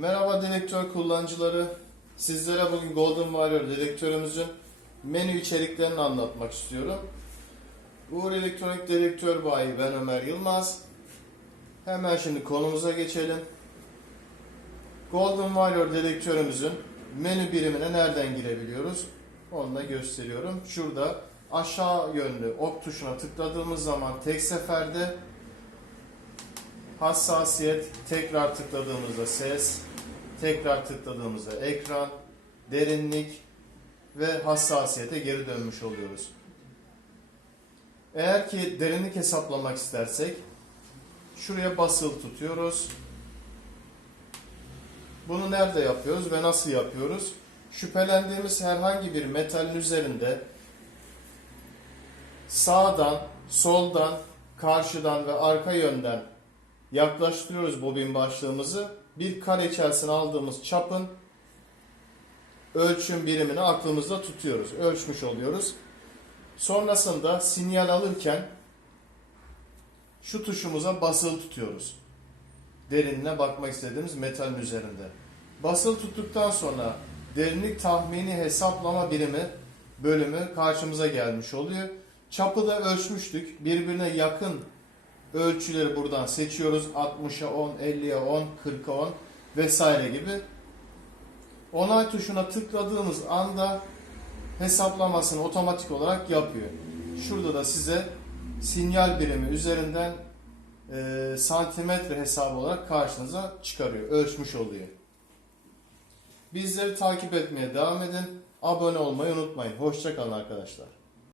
Merhaba dedektör kullanıcıları. Sizlere bugün Golden Warrior dedektörümüzün menü içeriklerini anlatmak istiyorum. Uğur Elektronik Dedektör Bayi ben Ömer Yılmaz. Hemen şimdi konumuza geçelim. Golden Warrior dedektörümüzün menü birimine nereden girebiliyoruz? Onu da gösteriyorum. Şurada aşağı yönlü ok tuşuna tıkladığımız zaman tek seferde hassasiyet, tekrar tıkladığımızda ses, tekrar tıkladığımızda ekran, derinlik ve hassasiyete geri dönmüş oluyoruz. Eğer ki derinlik hesaplamak istersek şuraya basılı tutuyoruz. Bunu nerede yapıyoruz ve nasıl yapıyoruz? Şüphelendiğimiz herhangi bir metalin üzerinde sağdan, soldan, karşıdan ve arka yönden yaklaştırıyoruz bobin başlığımızı. Bir kare içerisine aldığımız çapın ölçüm birimini aklımızda tutuyoruz. Ölçmüş oluyoruz. Sonrasında sinyal alırken şu tuşumuza basılı tutuyoruz. Derinliğine bakmak istediğimiz metalin üzerinde. Basılı tuttuktan sonra derinlik tahmini hesaplama birimi bölümü karşımıza gelmiş oluyor. Çapı da ölçmüştük. Birbirine yakın ölçüleri buradan seçiyoruz. 60'a 10, 50'ye 10, 40'a 10 vesaire gibi. Onay tuşuna tıkladığınız anda hesaplamasını otomatik olarak yapıyor. Şurada da size sinyal birimi üzerinden e, santimetre hesabı olarak karşınıza çıkarıyor. Ölçmüş oluyor. Bizleri takip etmeye devam edin. Abone olmayı unutmayın. Hoşçakalın arkadaşlar.